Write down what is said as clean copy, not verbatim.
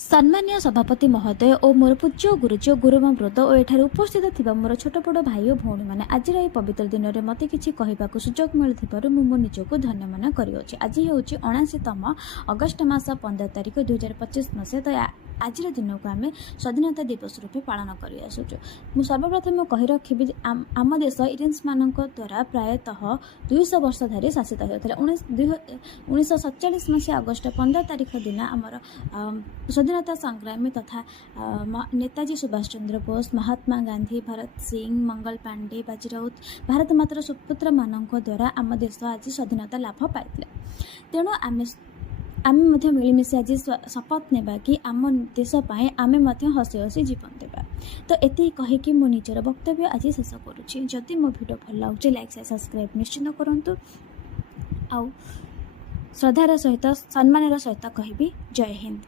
सम्मान्य सभापति महोदय और मोर पूज्य गुरुजी गुरुमा व्रत और एठार उपस्थित थिबा मोर छोट बड़ भाई और भौणी मैंने आज ये पवित्र दिन में मत कि कहवाक सुजोग मिलू मो निजक धन्य मन करुँच। आज हूँ 79तम अगस्ट मास 15 तारिख 2025 मसीहा। तो आज दिन को आम स्वाधीनता दिवस रूपे पालन कर सर्वप्रथम कही रखी आम देश इंग्रेज मान द्वारा प्रायतः 200 वर्ष धरी शासित होता। 1947 मसीहा अगस्ट 15 तारिख दिन आमर स्वाधीनता संग्रामी तथा नेताजी सुभाष चंद्र बोस, महात्मा गांधी, भरत सिंह, मंगल पांडे, बाजीराउत, भारत मातर सुपुत्र मान द्वारा आम देश आज स्वाधीनता लाभ पाई। तेणु आम मिलमिशि आज शपथ नेबा कि आम देशपाई आम हसी हसी जीवन देवा। तो ये कहीकि मो निजर वक्तव्य आज शेष करुँची। जदि मो वीडियो भल लगे लाइक से सब्सक्राइब निश्चित करूँ। आउ श्रद्धार सहित सम्मान सहित कहबी जय हिंद।